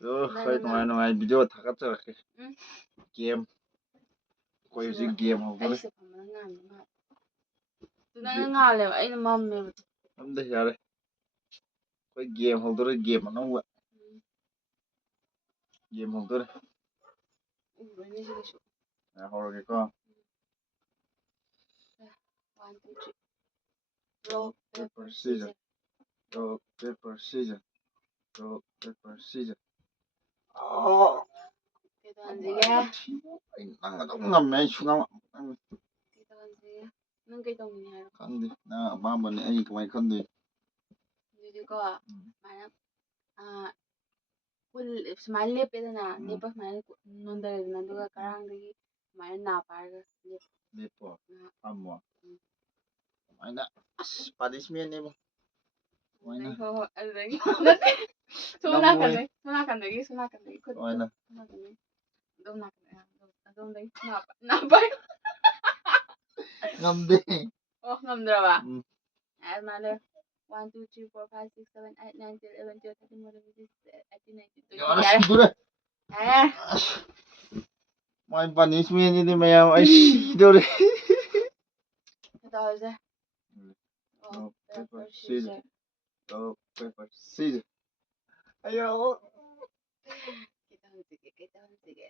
Khơi ngoài video thắc cho cái game quay gì game không có đấy. Tụi nó ngào lên anh mầm mềm. Không đây giờ đây. Quay game không có đấy game mà nó không vậy. Game không có đấy. À hồi cái con. 1, 2, 3. Rock paper scissors. Rock paper scissors. Rock paper scissors. Oh. Cái toàn gì ra? Anh đang ở ngầm này xuống không ạ? Cái toàn gì ra? Nâng cây tông gì hả? Không đi. Nào ba mình anh không ai không đi. Đi có mana smile lepedana lepa smile nondaredana duga karangdagi smile na parga Lepo. Amo. Mana as punishment ni mo. Mana. ho adagi nate suna kandagi khud Mana. dom na dom dai na par Ngamde. oh ngamdra ba as male 1 2 3 4 5 6 7 8 9 10 11 12 13 14 15 16 18 19 20 Dura. My punishment ni mayam ay dura. Doze. Rock paper scissors. Rock paper scissors. Ayo. Kita huntige.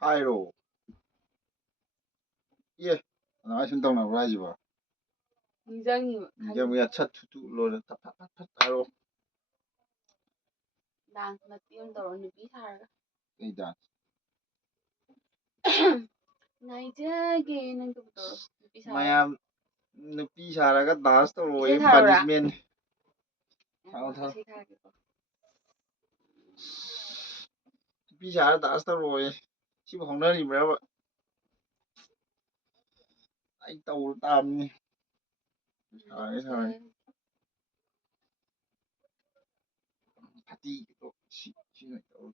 Hairo. Ye. Nói xin tông nào ra gì vậy? Giờ bây giờ chất thu luôn thắt Hairo. Đang mà tiêm đồ nó bị thar. Cái đàn. Này chứ cái nó cứ đồ bị thar. Mayam nupi saraga dance to roy punishment. Thao. Nupi saraga dance to roy. Chỉ không nơi gì mà vậy. Anh tàu tam đi. Thôi. Party ko si này tàu.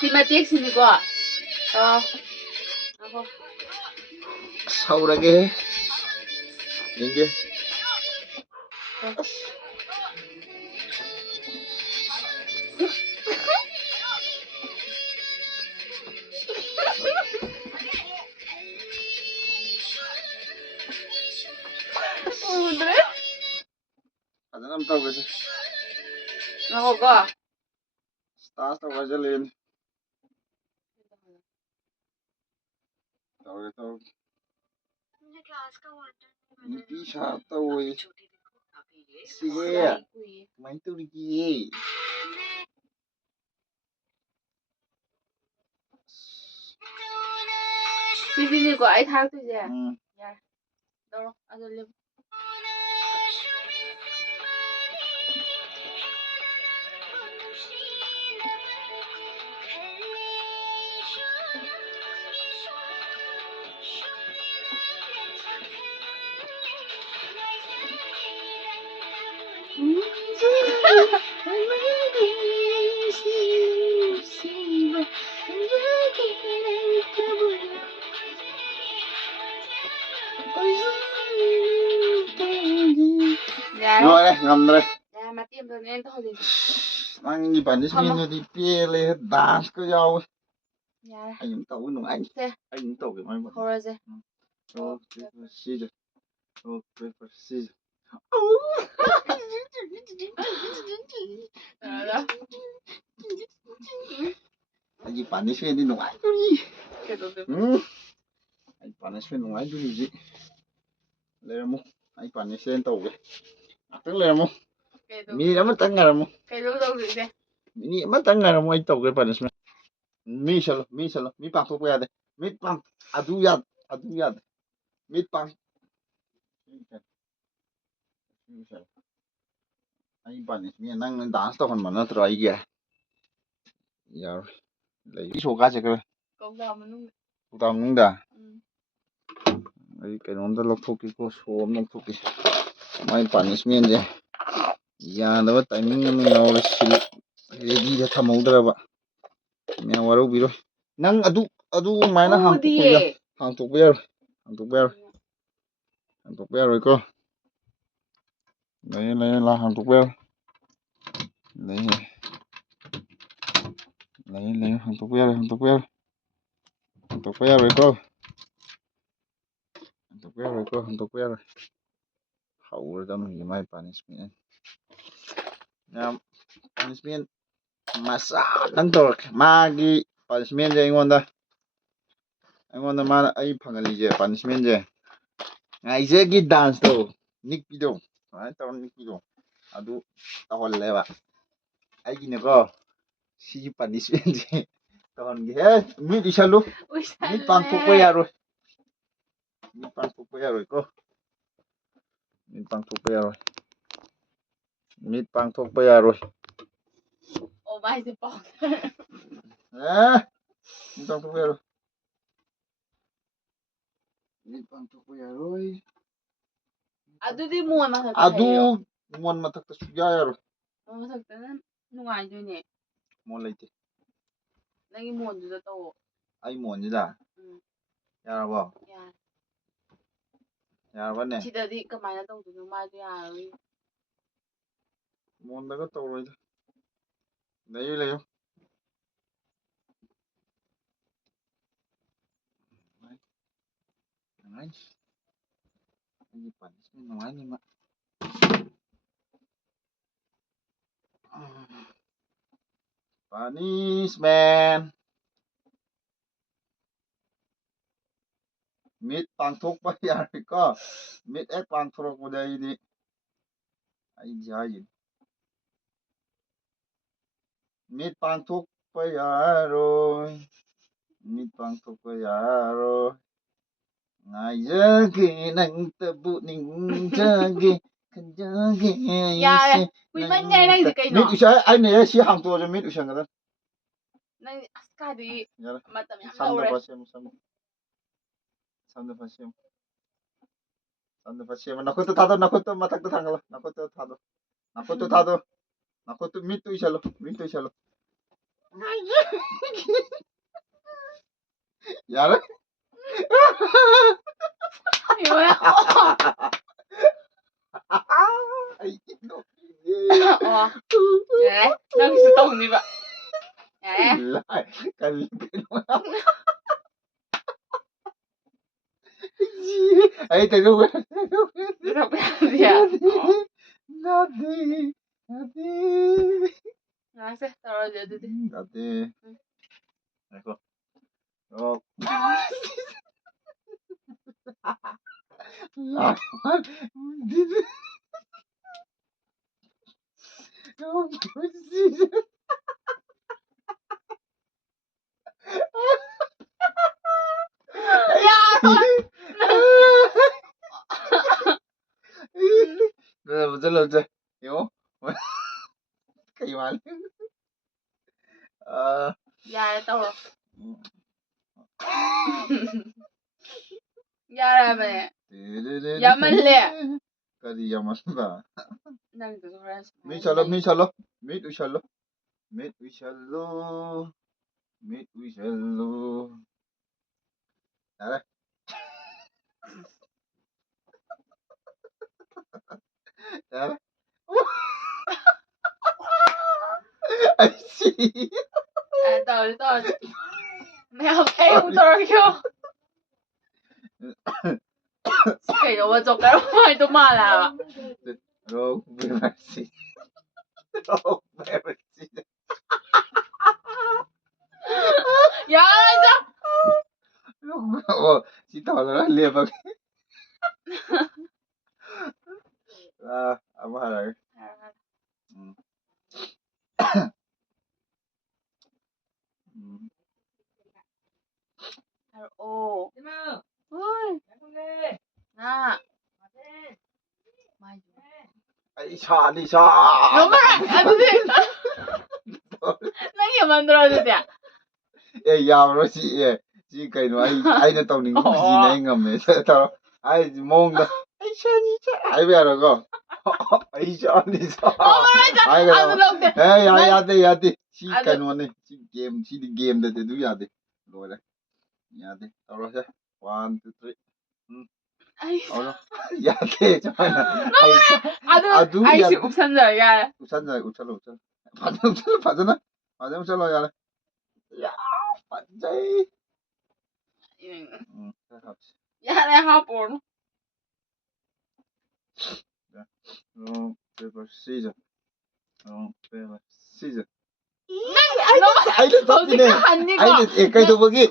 Thì mà tiếc xin đi qua. Sau đó cái nhìn kia. Ada nam tàu cái gì? Nó có. Stars tàu cái lên. Tàu. Nupi saraga tàu ấy. Sige. Mấy tụi gì? Sisi của ai thao tôi giờ. Dạ. Đâu, anh lên. Rồi đây, ngầm rồi. Dạ, mà tiêm rồi nên tôi lên. Mang đi punishment rồi đi pia lên dance có nhau. Dạ. Anh cũng tàu nó anh. Anh cũng tàu cái máy mà. Horror gì? Rock paper scissors. Rock paper scissors. Anh đi punishment đi nó anh đi. Anh punishment nó anh đi gì? Lên mu. Anh punishment tàu cái. Tức lên mu. Mini lắm tăng ngà mu. Cái lúc đâu gì thế? Mini lắm tăng ngà mu anh tàu cái punishment. Mi salo. Mi pang thuốc về đây. Mi pang. Adu yad. Mi pang. Anh punishment năng dance tàu còn mà nó try kìa. Giờ lấy số cá chứ cơ. Cậu đào mà nung. Tao nung đã. Cái nó đã lọc thuốc cái cô số lọc thuốc cái. My punishment gì? Giờ đó timing mình ngồi xí ready cho tham mưu đó vậy. ꯃꯌꯥꯝ ꯋꯥꯔꯧꯕꯤꯔꯣꯏ ꯅꯪ ꯑꯗꯨꯃꯥꯏꯅ ꯎꯗꯤꯌꯦ. ꯍꯥꯡꯇꯣꯛꯄ ꯌꯥꯔꯣꯏ ꯍꯥꯡꯇꯣꯛꯄ ꯌꯥꯔꯣꯏꯀꯣ ꯂꯩꯌꯦ ꯂꯥ ꯍꯥꯡꯇꯣꯛꯄ ꯌꯥꯔꯣꯏ ꯂꯩꯌꯦ ꯍꯥꯡꯇꯣꯛꯄ ꯌꯥꯔꯣꯏꯀꯣ ꯍꯥꯡꯇꯣꯛꯄ ꯌꯥꯔꯣꯏ ꯍꯧꯔꯗꯝꯅꯤ ꯃꯥꯏ punishment ꯌꯥꯝ ꯄꯥꯅꯤꯁꯃꯦꯟ ꯃꯆꯥꯗꯪ ꯇꯧꯔꯛꯀꯦ ꯃꯥꯒꯤ ꯄꯥꯅꯤꯁꯃꯦꯟꯁꯦ ꯑꯩꯉꯣꯟꯗ ꯃꯥꯅ ꯑꯩ ꯐꯪꯍꯜꯂꯤꯁꯦ ꯄꯥꯅꯤꯁꯃꯦꯟꯁꯦ ꯉꯥꯏꯖꯒꯤ ꯗꯥꯟꯁꯇꯣ ꯅꯤꯛꯄꯤꯗꯣ ꯁꯨꯃꯥꯏꯅ ꯇꯧꯔ ꯅꯤꯛꯄꯤꯗꯣ ꯑꯗꯨ ꯇꯧꯍꯜꯂꯦꯕ ꯑꯩꯒꯤꯅꯦꯀꯣ ꯁꯤꯒꯤ ꯄꯥꯅꯤꯁꯃꯦꯟꯁꯦ ꯇꯧꯍꯟꯒꯦ ꯍꯦ ꯃꯤꯠ ꯎꯏꯁꯜꯂꯨ ꯃꯤꯠ ꯄꯥꯡꯊꯣꯛꯄ ꯌꯥꯔꯣꯏ ꯃꯤꯠ ꯄꯥꯡꯊꯣꯛꯄ ꯌꯥꯔꯣꯏ ꯑꯣ ꯃꯥꯏꯁꯦ ꯄꯥꯎ ꯃꯤꯠ ꯄꯥꯡꯊꯣꯛꯄ ꯌꯥꯔꯣꯏ ꯑꯗꯨꯗꯤ ꯃꯣꯟ ꯃꯊꯛꯇ ꯑꯗꯨ ꯍꯩꯔꯣ ꯃꯣꯟ ꯃꯊꯛꯇ ꯁꯨꯛꯌꯥ ꯌꯥꯔꯣꯏ ꯃꯣꯟ ꯃꯊꯛꯇꯅ ꯅꯨꯡꯉꯥꯏꯗꯣꯏꯅꯦ ꯃꯣꯟ ꯂꯩꯇꯦ ꯅꯪꯒꯤ ꯃꯣꯟꯗꯨꯗ ꯇꯧꯋꯣ ꯑꯩ ꯃꯣꯟꯁꯤꯗ ꯌꯥꯔꯕꯣ ꯌꯥꯔꯦ ꯌꯥꯔꯕꯅꯦ ꯁꯤꯗꯗꯤ ꯀꯃꯥꯏꯅ ꯇꯧꯗꯣꯏꯅꯣ ꯃꯥꯏꯗꯣ ꯌꯥꯔꯔꯣꯏ ꯃꯣꯟꯗꯒ ꯇꯧꯔꯣꯏꯗ ꯂꯩꯌꯨ ꯑꯩꯒꯤ ꯄꯥꯅꯤꯁꯃꯦꯟ ꯅꯨꯡꯉꯥꯏꯅꯤ ꯃꯥ ꯄꯥꯅꯤꯁꯃꯦꯟ ꯃꯤꯠ ꯄꯥꯡꯊꯣꯛꯄ ꯌꯥꯔꯣꯏꯀꯣ ꯃꯤꯠ ꯍꯦꯛ ꯄꯥꯡꯊꯣꯔꯛꯄꯗ ꯑꯩꯗꯤ ꯍꯥꯏꯁꯤꯅꯤ ꯃꯤꯠ ꯄꯥꯡꯊꯣꯛꯄ ꯌꯥꯔꯣꯏ ꯉꯥꯏꯖꯒꯦ ꯅꯪꯇꯕꯨ ꯅꯤꯡꯖꯒꯦ ꯈꯟꯖꯒꯦ ꯌꯥꯔꯦ ꯑꯩꯁꯦ ꯀꯨꯏꯃꯟꯒ꯭ꯔꯦ ꯅꯪꯁꯦ ꯀꯩꯅꯣ ꯃꯤꯠ ꯎꯏꯁꯜ ꯑꯩꯅ ꯍꯦꯛ ꯁꯤ ꯍꯥꯡꯇꯣꯛꯑꯁꯨ ꯃꯤꯠ ꯎꯏꯁꯟꯒꯗꯕꯅꯤ ꯅꯪ ꯑꯁ ꯀꯥꯏꯗꯒꯤ ꯌꯥꯔꯦ ꯃꯇꯝ ꯌꯥꯝ ꯁꯝꯗꯣ ꯂꯧꯔꯦ ꯐꯠ ꯁꯦꯝꯃꯨ ꯅꯈꯨꯠꯇꯣ ꯊꯥꯗꯣ ꯅꯈꯨꯠꯇꯣ ꯃꯊꯛꯇ ꯊꯥꯡꯒꯠꯂꯣ ꯅꯈꯨꯠꯇꯣ ꯊꯥꯗꯣ ꯃꯤꯠꯇꯨ ꯎꯏꯁꯜꯂꯨ ꯌꯥꯔꯦ ꯑꯣ ꯌꯥꯔꯦ ꯅꯪꯁꯨ ꯇꯧꯅꯤꯕ ꯌꯥꯔꯦ ꯑꯩ ꯇꯩꯊꯣꯛꯄ ꯌꯥꯗꯦ ꯌꯥꯗꯦ ꯉꯥꯛꯁꯦ ꯇꯧꯔꯁꯦ ꯑꯗꯨꯗꯤ ꯌꯥꯗꯦ ꯉꯥꯏꯈꯣ ꯂꯧꯖ ꯌꯦꯡꯉꯣ ꯀꯩ ꯃꯥꯜꯂꯤ ꯌꯥꯔꯦ ꯇꯧꯔꯣ ꯌꯥꯔꯦ ꯍꯥꯏꯕꯅꯦ ꯌꯥꯝꯃꯜꯂꯦ ꯀꯔꯤ ꯌꯥꯝꯃꯟꯕ ꯅꯪꯗꯨꯁꯨ ꯍꯣꯔꯦꯟ ꯃꯤꯠ ꯁꯨꯃꯥꯏꯅ ꯎꯏꯁꯜꯂꯣ ꯌꯥꯔꯦ ꯌꯥꯔꯦ ꯑꯩ ꯁꯤꯔꯦ ꯇꯧꯔꯁꯤ ꯃꯌꯥꯝ ꯑꯩ ꯑꯃꯨꯛ ꯇꯧꯔꯛꯀꯦ ꯀꯩꯅꯣꯕ ꯖꯣꯀꯔ ꯃꯥꯏꯗꯣ ꯃꯥꯜꯂꯦ ꯍꯥꯏꯕ ꯌꯥꯔꯣꯏ ꯁꯤ ꯇꯧꯍꯜꯂꯒ ꯂꯦꯞꯄꯒꯦ ꯑꯃꯨꯛ ꯍꯥꯏꯔꯛꯑꯒꯦ ꯍꯥꯏꯔꯛꯑꯣ ꯍꯣꯏ ꯅꯥ ꯑꯩ ꯏꯁꯥꯗꯤ ꯑꯗꯨꯗꯤ ꯅꯪ ꯍꯦꯃꯟꯗ꯭ꯔꯣ ꯑꯗꯨꯗꯤ ꯑꯦ ꯌꯥꯕ꯭ꯔꯣ ꯁꯤ ꯀꯩꯅꯣ ꯑꯩꯅ ꯇꯧꯅꯤꯡꯕ ꯁꯤꯅ ꯑꯩ ꯉꯝꯃꯦ ꯇꯧꯔꯣ ꯍꯥꯏꯗꯤ ꯃꯑꯣꯡꯗ ꯑꯩ ꯏꯁꯥꯅꯤ ꯍꯥꯏꯕ ꯌꯥꯔꯣꯏꯀꯣ ꯑꯩ ꯏꯁꯥꯅꯤ ꯑꯗꯨ ꯂꯧꯗꯦ ꯌꯥꯗꯦ ꯁꯤ ꯀꯩꯅꯣꯅꯤ ꯁꯤ ꯒꯦꯝ ꯁꯤꯗꯤ ꯒꯦꯝꯗꯗꯤ ꯑꯗꯨ ꯌꯥꯗꯦ ꯂꯣꯏꯔꯦ ꯌꯥꯗꯦ ꯇꯧꯔꯁꯦ 1 2 3 ꯑꯧꯅꯣ ꯌꯥꯗꯦ ꯁꯨꯃꯥꯏꯅ ꯑꯗꯨ ꯑꯩꯁꯤ ꯎꯞꯁꯟꯖꯔ ꯌꯥꯔꯦ ꯎꯞꯁꯜꯂꯣ ꯐꯖꯅ ꯎꯞꯁꯜꯂꯣ ꯌꯥꯔꯦ ꯐꯖꯩ ꯌꯥꯔꯦ ꯍꯥꯞꯄꯣꯔꯅꯨ rock paper scissors rock paper scissors ꯀꯩꯗꯧꯕꯒꯤ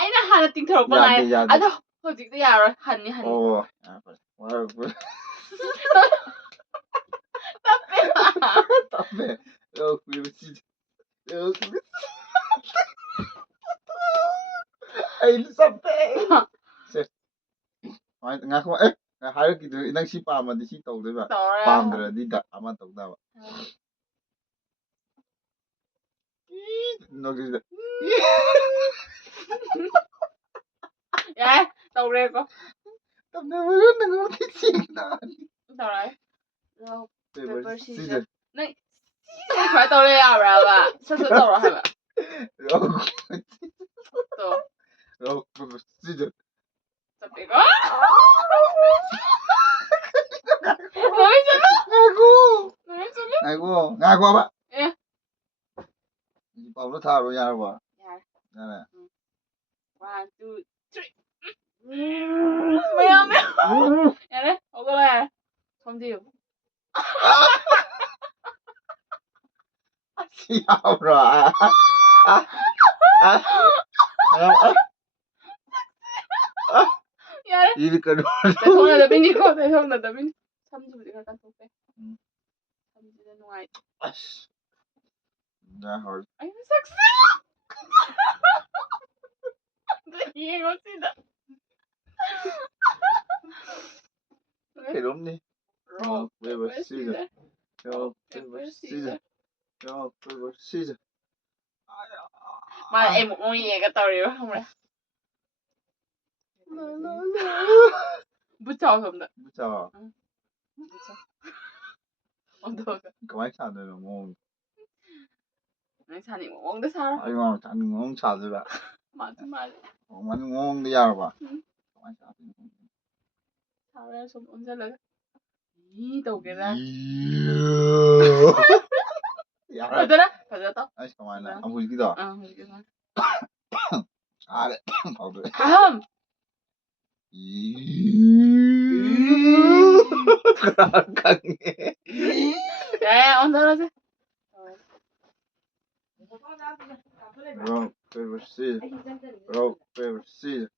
ꯑꯩꯅ ꯍꯥꯟꯅ ꯇꯤꯡꯊꯣꯔꯛꯄ ꯉꯥꯏ ꯑꯗꯣ ꯍꯧꯖꯤꯛꯇꯤ ꯌꯥꯔꯣꯏ ꯍꯟꯅꯤ ꯑꯣ ꯇꯞꯄꯦ rock paper scissors ꯑꯩꯅ ꯆꯞꯄꯦ ꯉꯥꯏꯈꯣ ꯍꯥꯏꯔꯛꯈꯤꯗꯣ ꯅꯪ ꯁꯤ ꯄꯥꯝꯃꯗꯤ ꯁꯤ ꯇꯧꯗꯣꯏꯕ ꯄꯥꯝꯗ꯭ꯔꯗꯤ ꯑꯃ ꯇꯧꯗꯕ ꯌꯥꯔꯦ ꯇꯧꯔꯦꯀꯣ ꯅꯪ ꯁꯨꯃꯥꯏꯅ ꯇꯧꯔ ꯌꯥꯕ꯭ꯔꯥꯕ ꯁꯠ ꯇꯧꯔꯣ ꯍꯥꯏꯕ ꯆꯠꯄꯦꯀꯣ ꯉꯥꯏꯈꯣꯕ ꯄꯥꯎꯗ ꯊꯥꯔꯣ ꯌꯥꯔꯕꯣ ꯌꯥꯔꯦ 1 2 3 ꯃꯌꯥꯝ ꯌꯥꯔꯦ ꯍꯧꯒꯠꯂꯣ ꯌꯥꯔꯦ ꯐꯝꯗꯤꯌꯨ ꯁꯤ ꯌꯥꯕ꯭ꯔꯣ ꯌꯥꯔꯦ 이리 ꯀꯩꯅꯣ ꯇꯩꯊꯣꯛꯅꯗꯕꯤꯅꯤꯀꯣ ꯇꯩꯊꯣꯛꯅꯗꯕꯤꯅꯤ ꯁꯝꯁꯤꯕꯨꯗꯤ ꯈꯔ ꯀꯟꯊꯣꯛꯄꯦ ꯁꯝꯁꯤꯗ ꯅꯨꯡꯉꯥꯏꯇꯦ ꯑꯩꯅ ꯁꯛꯁꯦ ꯌꯦꯡꯉꯣ ꯁꯤꯗ ꯀꯩꯅꯣꯝꯅꯤ rock paper scissors rock paper scissors rock paper scissors ꯃꯥ ꯑꯩ ꯃꯨꯛ ꯌꯦꯡꯉꯒ ꯇꯧꯔꯤꯕ ꯈꯪꯕ꯭ꯔꯥ ꯕꯨꯠ ꯆꯥꯎ ꯁꯣꯝꯗ ꯀꯃꯥꯏꯅ ꯁꯥꯗꯣꯏꯅꯣ ꯃꯑꯣꯡ ꯅꯪ ꯁꯥꯅꯤꯡꯕ ꯃꯑꯣꯡꯗ ꯁꯥꯔꯣ ꯑꯩ ꯁꯥꯅꯤꯡꯕ ꯃꯑꯣꯡ ꯁꯥꯗꯣꯏꯕ ꯃꯥꯜꯂꯦ ꯃꯑꯣꯡꯗ ꯌꯥꯔꯕ ꯀꯃꯥꯏꯅ ꯁꯥꯗꯣꯏꯅꯣ ꯁꯥꯔꯣ ꯁꯨꯝ ꯑꯣꯟꯁꯤꯜꯂꯒ ꯇꯧꯒꯦꯔꯥ ꯐꯖꯅ ꯇꯧ ꯑꯩꯁ ꯀꯃꯥꯏꯅ ꯍꯧꯖꯤꯛꯀꯤꯗꯣ ꯌꯥꯔꯦ ꯑꯣꯟꯊꯔꯁꯦ rock paper scissors rock paper scissors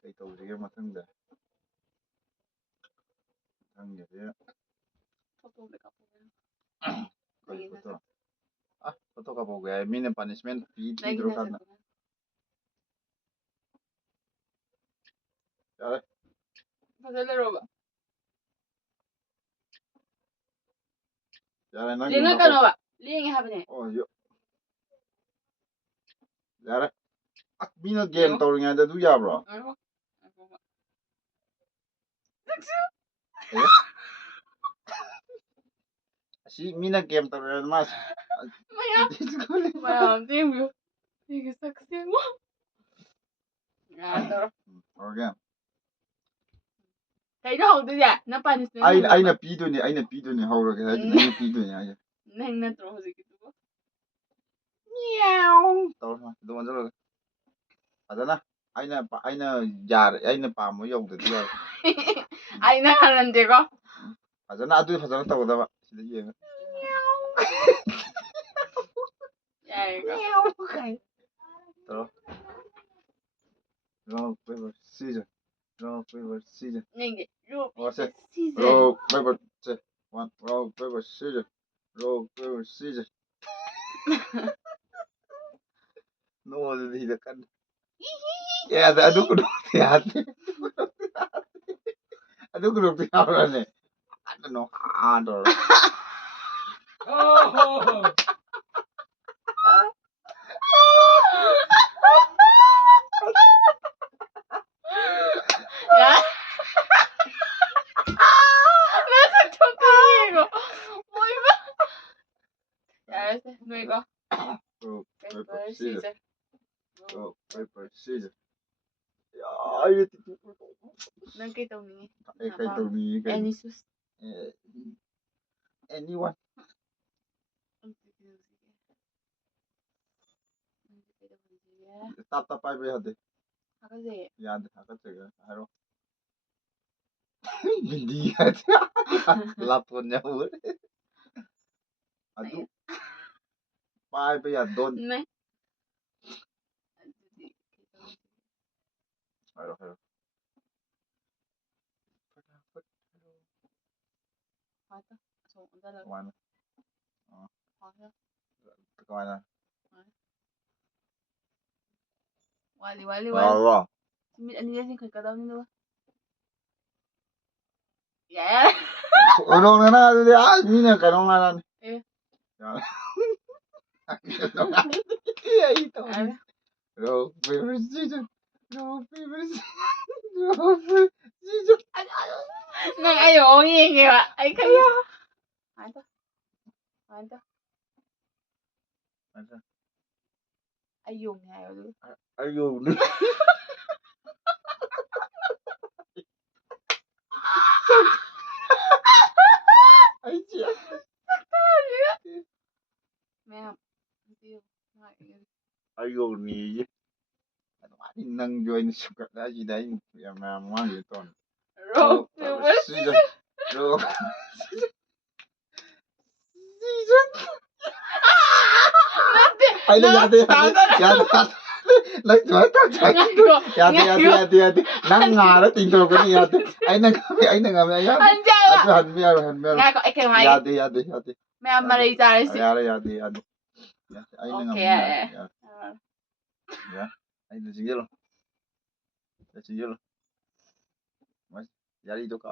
ꯀꯩ ꯇꯧꯁꯤꯒꯦ ꯃꯊꯪꯗ ꯐꯣꯇꯣ ꯀꯥꯞꯍꯧꯒꯦ ꯍꯥꯏ ꯃꯤꯅ ꯄꯥꯅꯤꯁꯃꯦꯟ ꯄꯤꯗ꯭ꯔꯀꯥꯟꯗ ꯌꯥꯔꯦ ꯐꯖꯅꯔꯣꯕ ꯌꯥꯔꯦ ꯅꯪ ꯂꯦꯡꯉꯛꯀꯅꯣꯕ ꯂꯦꯡꯉꯦ ꯍꯥꯏꯕꯅꯦ ꯌꯥꯔꯦ ꯃꯤꯅ ꯒꯦꯝ ꯇꯧꯔꯤꯉꯩꯗ ꯑꯗꯨ ꯌꯥꯕ꯭ꯔꯣ ꯑꯁꯤ ꯃꯤꯅ ꯒꯦꯝ ꯇꯧꯔꯤꯉꯩꯗ ꯃꯥ ꯃꯌꯥꯝ ꯌꯦꯡꯕꯤꯌꯨ ꯑꯩꯒꯤ ꯁꯛꯁꯦ ꯌꯦꯡꯉꯣ ꯇꯧꯔꯒꯦ ꯀꯩꯅꯣ ꯍꯧꯗꯣꯏꯁꯦ ꯅꯪ ꯄꯥꯅꯤꯁꯃꯦꯟ ꯑꯩꯅ ꯄꯤꯗꯣꯏꯅꯦ ꯍꯧꯔꯒꯦ ꯍꯥꯏꯗꯤ ꯅꯪꯅ ꯄꯤꯗꯣꯏꯅꯦ ꯍꯥꯏꯁꯦ ꯅꯪ ꯅꯠꯇ꯭ꯔꯣ ꯍꯧꯖꯤꯛꯀꯤꯗꯨꯕꯣ ꯇꯧꯔꯣ ꯑꯗꯨ ꯑꯣꯟꯁꯤꯜꯂꯒ ꯐꯖꯅ ꯑꯩꯅ ꯄꯥꯝꯕ ꯌꯧꯗ꯭ꯔꯗꯤ ꯌꯥꯔꯣꯏ ꯑꯩꯅ ꯍꯜꯍꯟꯗꯦꯀꯣ ꯐꯖꯅ ꯑꯗꯨ ꯐꯖꯅ ꯇꯧꯒꯗꯕ ꯁꯤꯗ ꯌꯦꯡꯉ ꯇꯧꯔꯣ rock paper scissors rock paper scissors rock paper rock paper scissors rock paper scissors ꯅꯣꯡꯗꯤ ꯁꯤꯗ ꯀꯟꯅ ꯌꯥꯗꯦ ꯑꯗꯨ ꯈꯨꯗꯣꯡꯇꯤ ꯌꯥꯗꯦ ꯑꯗꯨ ꯈꯨꯗꯣꯡꯇꯤ ꯌꯥꯎꯔꯅꯦ ꯀꯟꯅ ꯇꯧꯔ ꯇꯧꯔꯁꯦ ꯅꯣꯏꯀꯣ rock, paper, paper scissors. Caesar Rock, paper, scissors. ꯑꯩ ꯅꯪ ꯀꯩ ꯇꯧꯅꯤꯡꯉꯤ ꯀꯩ ꯇꯧꯅꯤꯡꯉꯤ ꯀꯩꯅꯣ ꯑꯦꯅꯤ ꯁꯨꯁ anyone ꯇꯞ ꯇꯞ ꯄꯥꯏꯕ ꯌꯥꯗꯦ ꯍꯥꯀꯠꯆꯩꯌꯦ ꯌꯥꯗꯦ ꯍꯥꯀꯠꯆꯩ ꯍꯥꯏꯔꯣ ꯕꯤꯟꯗꯤ ꯌꯥꯗꯦ ꯂꯥꯞꯄꯣꯟ ꯌꯥꯎꯔꯦ ꯑꯗꯨ ꯄꯥꯏꯕ ꯌꯥꯗꯣꯟ ꯅꯩ ꯑꯗꯨꯗꯤ ꯍꯥꯏꯔꯣ ꯍꯥꯏꯔꯣ ꯀꯃꯥꯏꯅ ꯀꯃꯥꯏꯅ ꯋꯥꯠꯂꯤ ꯌꯥꯔꯕꯣ ꯃꯤꯠ ꯑꯅꯤꯒ ꯆꯤꯡꯈꯠꯀꯗꯕꯅꯤ ꯑꯗꯨꯒ ꯌꯥꯔꯦ ꯑꯣꯏꯔꯣꯡꯅꯅ ꯑꯗꯨꯗꯤ ꯃꯤꯅ ꯀꯩꯅꯣ ꯉꯥꯏꯔꯅꯤ ꯑꯦ ꯑꯩ ꯇꯧꯅꯤ rock paper scissors rock paper scissors rock paper scissors ꯅꯪ ꯑꯩ ꯃꯑꯣꯡ ꯌꯦꯡꯉꯦꯕ ꯑꯩ ꯈꯪꯉꯦ ꯑꯩ ꯌꯣꯡꯅꯤ ꯍꯥꯏꯌꯣ ꯑꯗꯨꯒ ꯑꯌꯣꯅꯤ ꯃꯌꯥꯝ ꯑꯌꯣꯅꯤ ꯑꯗꯨꯃꯥꯏꯅ ꯅꯪꯁꯨ ꯑꯩꯅ ꯁꯨꯒꯠꯂꯁꯤꯗ ꯑꯩꯅ ꯌꯥꯝ ꯃꯌꯥꯝ ꯃꯥꯡꯒꯦ ꯇꯧꯅꯤ rock paper scissors ꯑꯩꯅ ꯌꯥꯗꯦ ꯌꯥꯗꯦ ꯅꯪ ꯉꯥꯔ ꯇꯤꯡꯊꯣꯔꯛꯀꯅꯤ ꯌꯥꯗꯦ ꯑꯩꯅ ꯉꯝꯃꯦ ꯑꯗꯨ ꯍꯟꯕ ꯌꯥꯔꯣꯏ ꯌꯥꯗꯦ ꯃꯌꯥꯝ ꯃꯔꯩ ꯆꯥꯔꯁꯤ ꯌꯥꯔꯦ ꯌꯥꯗꯦ ꯑꯩꯅ ꯑꯣꯀꯦ ꯉꯝꯃꯦ ꯌꯥꯔꯦ ꯑꯩꯅ ꯆꯤꯡꯁꯤꯜꯂꯣ ꯌꯥꯔꯤꯗꯣ ꯀꯣ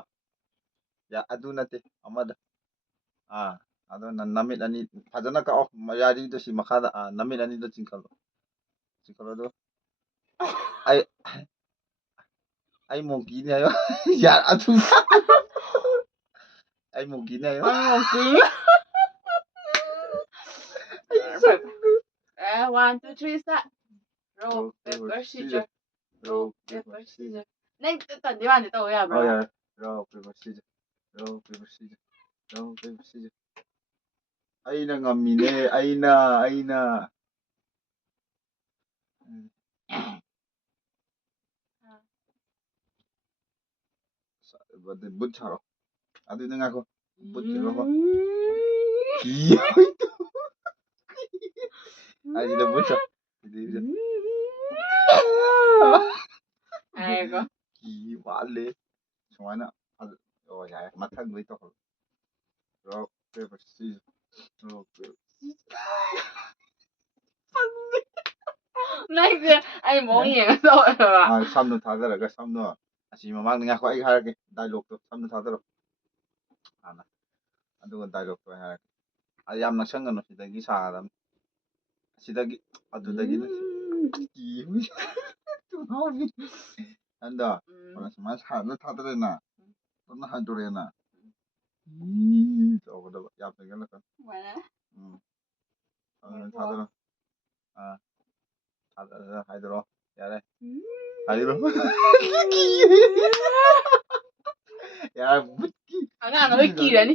ꯑꯗꯨ ꯅꯠꯇꯦ ꯑꯃꯗ ꯑꯗꯣ ꯅꯃꯤꯠ ꯑꯅꯤ ꯐꯖꯅ ꯀꯛꯑꯣ ꯌꯥꯔꯤꯗꯣ ꯁꯤ ꯃꯈꯥꯗ ꯅꯃꯤꯠ ꯑꯅꯤꯗꯣ ꯆꯤꯡꯈꯠꯂꯣ ꯑꯗꯣ ꯑꯩ ꯃꯣꯡꯀꯤꯅꯤ ꯍꯥꯏꯌꯣ ꯑꯗꯨ ꯑꯩ ꯃꯣꯡꯀꯤꯅꯤ ꯍꯥꯏꯌꯣ One, two, three, start. Rock, paper, scissors. Rock, paper, scissors. ꯅꯪ ꯇꯟꯗꯤ ꯋꯥꯟꯗꯤ ꯇꯧꯕ ꯌꯥꯕ꯭ꯔꯣ? ꯌꯥꯔꯦ. Rock, paper, scissors. Rock, paper, scissors. Rock, paper, scissors. ꯑꯩꯅ ꯉꯝꯃꯤꯅꯦ ꯑꯩꯅ. ꯕꯨꯠ ꯁꯥꯔꯣ. ꯑꯗꯨꯗꯤ ꯉꯥꯏꯈꯣ. ꯕꯨꯠ ꯁꯤꯜꯂꯣꯀꯣ. ꯑꯁꯤꯗ ꯕꯨꯠ ꯁꯥ. ꯍꯥꯏꯔꯦꯀꯣ. ꯋꯥꯠꯂꯦ. ꯁꯨꯃꯥꯏꯅ ꯌꯥꯔꯦ ꯃꯊꯪꯗꯩ ꯇꯧꯍꯜꯂꯣ. Rock, paper, scissors. Rock, paper, ꯅꯪꯁꯦ ꯑꯩ ꯃꯑꯣꯡ ꯌꯦꯡꯉ ꯇꯧꯋꯦꯕ. ꯁꯝꯗꯣ ꯊꯥꯗꯔꯒ ꯁꯝꯗꯣ ꯑꯁꯤ ꯃꯃꯥꯡꯗ ꯉꯥꯏꯈꯣ ꯑꯩ ꯍꯥꯏꯔꯛꯀꯦ ꯗꯥꯏꯂꯣꯛꯇꯣ ꯁꯝꯗꯣ ꯊꯥꯗꯔꯣ ꯍꯥꯟꯅ ꯑꯗꯨꯒ ꯗꯥꯏꯂꯣꯛꯇꯣ ꯑꯩ ꯍꯥꯏꯔꯛꯀꯦ ꯌꯥꯝ ꯅꯛꯁꯟꯒꯅꯨ ꯁꯤꯗꯒꯤ ꯁꯥꯒꯗꯕꯅꯤ ꯁꯤꯗꯒꯤ ꯑꯗꯨꯗꯒꯤ ꯑꯗꯣ ꯁꯨꯃꯥꯏꯅ ꯁꯥꯏꯗ ꯊꯥꯗꯔꯦꯅ ꯇꯞꯅ ꯍꯥꯏꯗꯣꯔꯛꯑꯦꯅ ꯇꯧꯒꯗꯕ ꯌꯥꯝ ꯊꯦꯡꯒꯠꯂꯛꯀꯅꯨ ꯊꯥꯗꯔꯣ ꯍꯥꯏꯗꯔꯣ ꯌꯥꯔꯦ ꯍꯥꯏꯗꯔꯣ ꯌꯥꯔꯦ ꯕꯨꯠꯀꯤ ꯑꯉꯥꯡ ꯂꯣꯏ ꯀꯤꯔꯅꯤ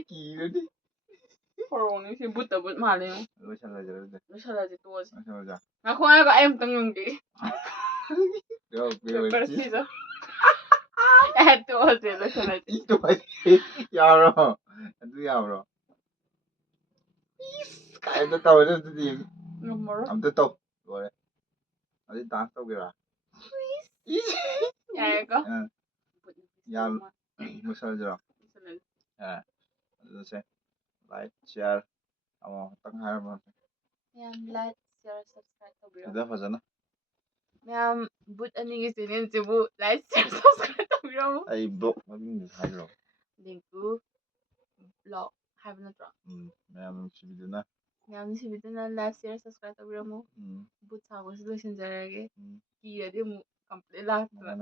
ꯍꯣꯔꯣꯡꯅꯤ ꯁꯤ ꯕꯨꯠꯇ ꯕꯨꯠ ꯃꯥꯜꯂꯦ ꯂꯣꯏꯁꯜꯂꯁꯤ ꯇꯣꯛꯑꯁꯤ ꯉꯥꯏꯈꯣ ꯑꯩ ꯑꯃꯨꯛꯇꯪ ꯉꯝꯒꯦ ꯄꯦꯄꯔ ꯁꯤꯖꯔ ꯇꯣꯛꯑꯁꯤ ꯂꯣꯏꯁꯜꯂꯁꯤ ꯌꯥꯕ꯭ꯔꯣ ꯑꯗꯨ ꯌꯥꯕ꯭ꯔꯣ ꯀꯥꯏꯗ ꯇꯧꯔꯦ ꯑꯗꯨꯗꯤ ꯉꯝꯃꯔꯣꯏ ꯑꯝꯇ ꯇꯧ ꯂꯣꯏꯔꯦ ꯑꯗꯨꯗꯤ ꯗꯥꯟꯁ ꯇꯧꯒꯦꯔꯥ ꯌꯥꯔꯦꯀꯣ ꯂꯣꯏꯁꯜꯂꯁꯤꯔꯣ ꯑꯗꯨꯁꯦ ꯂꯥꯏꯛ ꯁꯤꯌꯥꯔ ꯑꯃꯇꯪ ꯍꯥꯏꯔꯝꯃꯣ ꯃꯌꯥꯝ ꯂꯥꯏꯛ ꯁꯤꯌꯥꯔ ꯁꯕꯁꯀ꯭ꯔꯥꯏꯕ ꯇꯧꯕꯤꯔꯣ ꯁꯤꯗ ꯐꯖꯅ ꯃꯌꯥꯝ ꯕꯨꯠ ꯑꯅꯤꯒꯤ ꯆꯦꯅꯦꯜꯁꯤꯕꯨ ꯂꯥꯏꯛ ꯁꯤꯌꯥꯔ ꯁꯕꯁꯀ꯭ꯔꯥꯏꯕ ꯇꯧꯕꯤꯔꯝꯃꯨ ꯑꯩ ꯕ꯭ꯂꯣꯛ ꯃꯃꯤꯡ ꯍꯥꯏꯈ꯭ꯔꯣ ꯂꯤꯡꯀꯨ ꯕ꯭ꯂꯣꯛ ꯍꯥꯏꯕ ꯅꯠꯇ꯭ꯔꯣ ꯃꯌꯥꯝ ꯅꯨꯡꯁꯤꯕꯤꯗꯨꯅ ꯂꯥꯏꯛ ꯁꯤꯌꯥꯔ ꯁꯕꯁꯀ꯭ꯔꯥꯏꯕ ꯇꯧꯕꯤꯔꯝꯃꯨ ꯕꯨꯠ ꯁꯥꯎꯕꯁꯤ ꯂꯣꯏꯁꯤꯟꯖꯔꯒꯦ ꯀꯤꯔꯗꯤ ꯑꯃꯨꯛ ꯀꯝꯄ꯭ꯂꯦꯟ ꯂꯥꯛꯇꯅ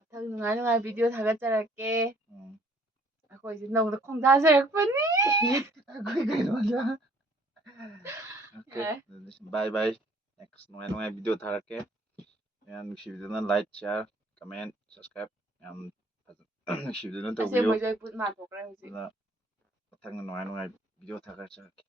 ꯃꯊꯪ ꯅꯨꯡꯉꯥꯏ ꯚꯤꯗꯤꯑꯣ ꯊꯥꯒꯠꯆꯔꯛꯀꯦ ꯑꯩꯈꯣꯏꯁꯦ ꯅꯧꯅ ꯈꯣꯡꯗꯥꯖꯔꯛꯄꯅꯤ ꯑꯩꯈꯣꯏ ꯀꯩꯅꯣꯗ ꯑꯣꯀꯦ ꯕꯥꯏ ꯕꯥꯏ ꯅꯦꯛꯁ ꯅꯨꯡꯉꯥꯏ ꯚꯤꯗꯤꯑꯣ ꯊꯥꯔꯛꯀꯦ ꯌꯥꯝ ꯅꯨꯡꯁꯤꯕꯤꯗꯨꯅ ꯂꯥꯏꯛ ꯁꯤꯌꯥꯔ ꯀꯃꯦꯟ ꯁꯕꯁꯀ꯭ꯔꯥꯏꯞ ꯌꯥꯝ ꯅꯨꯡꯁꯤꯕꯤꯗꯨꯅ ꯇꯧꯕꯤꯌꯨ ꯑꯁꯦꯡꯕ ꯄꯨꯠ ꯃꯥꯟꯊꯣꯛꯈ꯭ꯔꯦ ꯍꯧꯖꯤꯛ ꯑꯗꯨꯅ ꯃꯊꯪ ꯅꯨꯡꯉꯥꯏ ꯚꯤꯗꯤꯑꯣ ꯊꯥꯒꯠꯆꯔꯛꯀꯦ